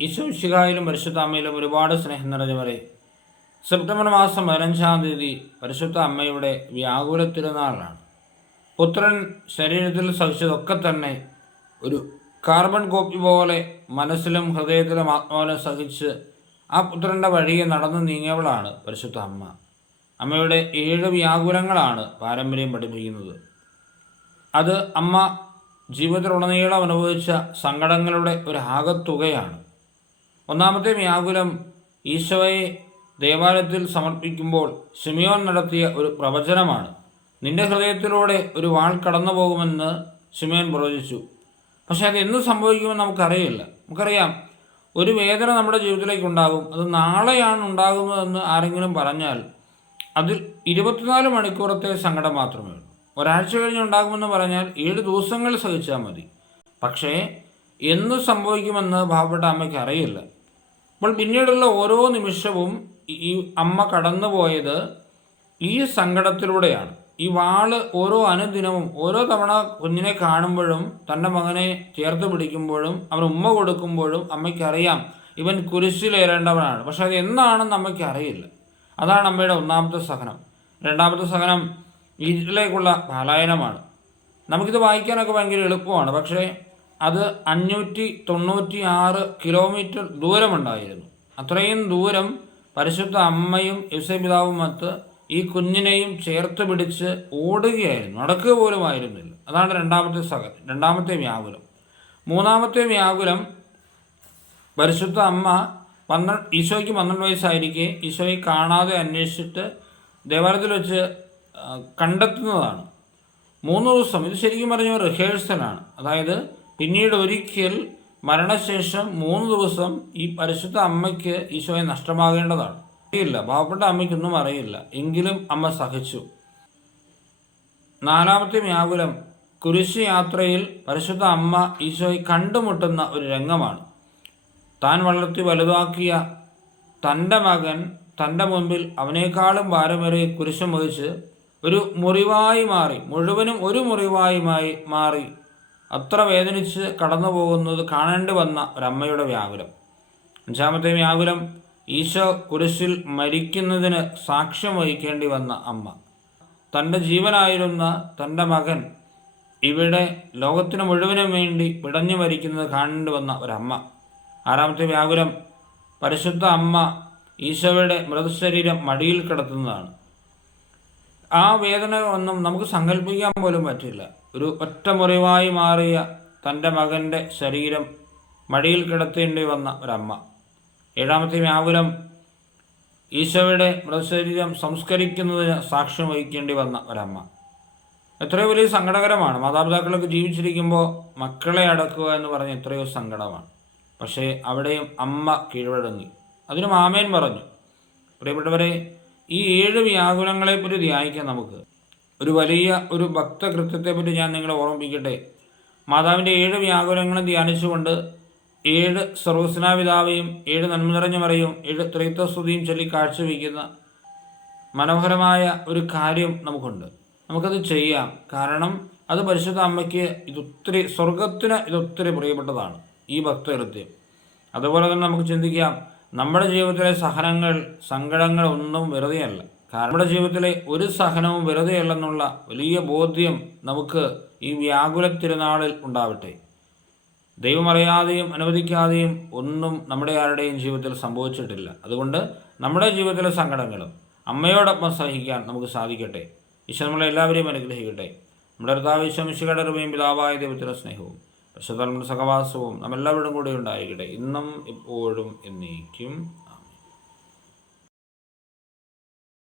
ഈശോശിഹായിലും പരിശുദ്ധ അമ്മയിലും ഒരുപാട് സ്നേഹം നിറഞ്ഞവരെ സെപ്റ്റംബർ മാസം പതിനഞ്ചാം തീയതി പരിശുദ്ധ അമ്മയുടെ വ്യാകുല തിരുനാളാണ്. പുത്രൻ ശരീരത്തിൽ സഹിച്ചതൊക്കെ തന്നെ ഒരു കാർബൺ കോപ്പി പോലെ മനസ്സിലും ഹൃദയത്തിലും ആത്മാവിലും സഹിച്ച് ആ പുത്രന്റെ വഴിയെ നടന്നു നീങ്ങിയവളാണ് പരിശുദ്ധ അമ്മ. അമ്മയുടെ ഏഴ് വ്യാകുലങ്ങളാണ് പാരമ്പര്യം പഠിപ്പിക്കുന്നത്. അത് അമ്മ ജീവിതത്തിലുടനീളം അനുഭവിച്ച സങ്കടങ്ങളുടെ ഒരു ആകത്തുകയാണ്. ഒന്നാമത്തെ വ്യാകുലം ഈശോയെ ദേവാലയത്തിൽ സമർപ്പിക്കുമ്പോൾ സിമിയോൻ നടത്തിയ ഒരു പ്രവചനമാണ്. നിന്റെ ഹൃദയത്തിലൂടെ ഒരു വാൾ കടന്നു പോകുമെന്ന് സിമിയോൻ പ്രവചിച്ചു. പക്ഷേ അത് എന്ന് സംഭവിക്കുമെന്ന് നമുക്കറിയില്ല. നമുക്കറിയാം ഒരു വേദന നമ്മുടെ ജീവിതത്തിലേക്ക് ഉണ്ടാകും അത് നാളെയാണ് ഉണ്ടാകുന്നതെന്ന് ആരെങ്കിലും പറഞ്ഞാൽ അതിൽ ഇരുപത്തിനാല് മണിക്കൂറത്തെ സങ്കടം മാത്രമേ ഉള്ളൂ. ഒരാഴ്ച കഴിഞ്ഞ് ഉണ്ടാകുമെന്ന് പറഞ്ഞാൽ ഏഴ് ദിവസങ്ങൾ സഹിച്ചാൽ മതി. പക്ഷേ എന്ന് സംഭവിക്കുമെന്ന് പാവപ്പെട്ട അമ്മയ്ക്ക് അറിയില്ല. അപ്പോൾ പിന്നീടുള്ള ഓരോ നിമിഷവും ഈ അമ്മ കടന്നുപോയത് ഈ സങ്കടത്തിലൂടെയാണ്. ഈ വാൾ ഓരോ അനുദിനവും ഓരോ തവണ കുഞ്ഞിനെ കാണുമ്പോഴും തന്റെ മകനെ ചേർത്ത് പിടിക്കുമ്പോഴും അവൻ ഉമ്മ കൊടുക്കുമ്പോഴും അമ്മയ്ക്കറിയാം ഇവൻ കുരിശിലേറേണ്ടവനാണ്. പക്ഷെ അത് എന്നാണെന്ന് അമ്മയ്ക്ക് അറിയില്ല. അതാണ് അമ്മയുടെ ഒന്നാമത്തെ സഹനം. രണ്ടാമത്തെ സഹനം ഈജിപ്തിലേക്കുള്ള പാലായനമാണ്. നമുക്കിത് വായിക്കാനൊക്കെ ഭയങ്കര എളുപ്പമാണ്. പക്ഷേ അത് അഞ്ഞൂറ്റി തൊണ്ണൂറ്റി ആറ് കിലോമീറ്റർ ദൂരമുണ്ടായിരുന്നു. അത്രയും ദൂരം പരിശുദ്ധ അമ്മയും യൗസപിതാവും മത്ത് ഈ കുഞ്ഞിനെയും ചേർത്ത് പിടിച്ച് ഓടുകയായിരുന്നു. നടക്കുക പോലും ആയിരുന്നില്ല. അതാണ് രണ്ടാമത്തെ സഹ രണ്ടാമത്തെ വ്യാകുലം. മൂന്നാമത്തെ വ്യാകുലം പരിശുദ്ധ അമ്മ പന്ത്രണ്ട് ഈശോയ്ക്ക് പന്ത്രണ്ട് വയസ്സായിരിക്കെ ഈശോയെ കാണാതെ അന്വേഷിച്ചിട്ട് ദേവാലയത്തിൽ വെച്ച് കണ്ടെത്തുന്നതാണ്. മൂന്ന് ദിവസം ഇത് ശരിക്കും പറഞ്ഞ റിഹേഴ്സലാണ്. അതായത് പിന്നീട് ഒരിക്കൽ മരണശേഷം മൂന്ന് ദിവസം ഈ പരിശുദ്ധ അമ്മയ്ക്ക് ഈശോയെ നഷ്ടമാകേണ്ടതാണ്. അറിയില്ല. പാവപ്പെട്ട അമ്മയ്ക്കൊന്നും അറിയില്ല. എങ്കിലും അമ്മ സഹിച്ചു. നാലാമത്തെ വ്യാകുലം കുരിശ് യാത്രയിൽ പരിശുദ്ധ അമ്മ ഈശോയെ കണ്ടുമുട്ടുന്ന ഒരു രംഗമാണ്. താൻ വളർത്തി വലുതാക്കിയ തന്റെ മകൻ തന്റെ മുമ്പിൽ അവനേക്കാളും ഭാരമേറിയ കുരിശം വഹിച്ച് ഒരു മുറിവായി മാറി മുഴുവനും ഒരു മുറിവായി മാറി അത്ര വേദനിച്ച് കടന്നു പോകുന്നത് കാണേണ്ടി വന്ന ഒരമ്മയുടെ വ്യാകുലം. അഞ്ചാമത്തെ വ്യാകുലം ഈശോ കുരിശിൽ മരിക്കുന്നതിന് സാക്ഷ്യം വഹിക്കേണ്ടി വന്ന അമ്മ. തന്റെ ജീവനായിരുന്ന തന്റെ മകൻ ഇവിടെ ലോകത്തിന് മുഴുവനും വേണ്ടി പിടഞ്ഞു മരിക്കുന്നത് കാണേണ്ടി വന്ന ഒരമ്മ. ആറാമത്തെ വ്യാകുലം പരിശുദ്ധ അമ്മ ഈശോയുടെ മൃതശരീരം മടിയിൽ കിടത്തുന്നതാണ്. ആ വേദന ഒന്നും നമുക്ക് സങ്കല്പിക്കാൻ പോലും പറ്റില്ല. ഒരു ഒറ്റ ഒറ്റമുറിവായി മാറിയ തന്റെ മകന്റെ ശരീരം മടിയിൽ കിടത്തേണ്ടി വന്ന ഒരമ്മ. ഏഴാമത്തെ വ്യാകുലം ഈശോയുടെ മൃതശരീരം സംസ്കരിക്കുന്നതിന് സാക്ഷ്യം വഹിക്കേണ്ടി വന്ന ഒരമ്മ. എത്രയോ വലിയ സങ്കടകരമാണ്. മാതാപിതാക്കളൊക്കെ ജീവിച്ചിരിക്കുമ്പോൾ മക്കളെ അടക്കുക എന്ന് പറഞ്ഞ് എത്രയോ സങ്കടമാണ്. പക്ഷേ അവിടെയും അമ്മ കീഴടങ്ങി അതിന് മാമേൻ പറഞ്ഞു. പ്രിയപ്പെട്ടവരെ ഈ ഏഴ് വ്യാകുലങ്ങളെപ്പറ്റി ധ്യാനിക്കാം നമുക്ക്. ഒരു വലിയ ഒരു ഭക്തകൃത്യത്തെപ്പറ്റി ഞാൻ നിങ്ങളെ ഓർമ്മിപ്പിക്കട്ടെ. മാതാവിന്റെ ഏഴ് വ്യാകുലങ്ങളും ധ്യാനിച്ചുകൊണ്ട് ഏഴ് സർവസ്നാപിതാവയും ഏഴ് നന്മ നിറഞ്ഞ മറിയും ഏഴ് ത്രൈത്വസ്തുതിയും ചൊല്ലി കാഴ്ചവെക്കുന്ന മനോഹരമായ ഒരു കാര്യം നമുക്കുണ്ട്. നമുക്കത് ചെയ്യാം. കാരണം അത് പരിശുദ്ധ അമ്മയ്ക്ക് ഇതൊത്തിരി സ്വർഗത്തിന് ഇതൊത്തിരി പ്രിയപ്പെട്ടതാണ് ഈ ഭക്തകൃത്യം. അതുപോലെ തന്നെ നമുക്ക് ചിന്തിക്കാം നമ്മുടെ ജീവിതത്തിലെ സഹനങ്ങൾ സങ്കടങ്ങൾ ഒന്നും വെറുതെയല്ല. കാരണം നമ്മുടെ ജീവിതത്തിലെ ഒരു സഹനവും വെറുതെയല്ലെന്നുള്ള വലിയ ബോധ്യം നമുക്ക് ഈ വ്യാകുല തിരുനാളിൽ ഉണ്ടാവട്ടെ. ദൈവമറിയാതെയും അനുവദിക്കാതെയും ഒന്നും നമ്മുടെ ആരുടെയും ജീവിതത്തിൽ സംഭവിച്ചിട്ടില്ല. അതുകൊണ്ട് നമ്മുടെ ജീവിതത്തിലെ സങ്കടങ്ങളും അമ്മയോടൊപ്പം സഹിക്കാൻ നമുക്ക് സാധിക്കട്ടെ. ഈശോ നമ്മളെ എല്ലാവരെയും അനുഗ്രഹിക്കട്ടെ. നമ്മുടെ കർത്താവ് ശിഖടറിവയും പിതാവായ ദൈവത്തിന്റെ സ്നേഹവും പരിശുദ്ധങ്ങളുടെ സഹവാസവും നമ്മെല്ലാവരും കൂടെ ഉണ്ടായിരിക്കട്ടെ. ഇന്നും ഇപ്പോഴും എന്നേക്കും.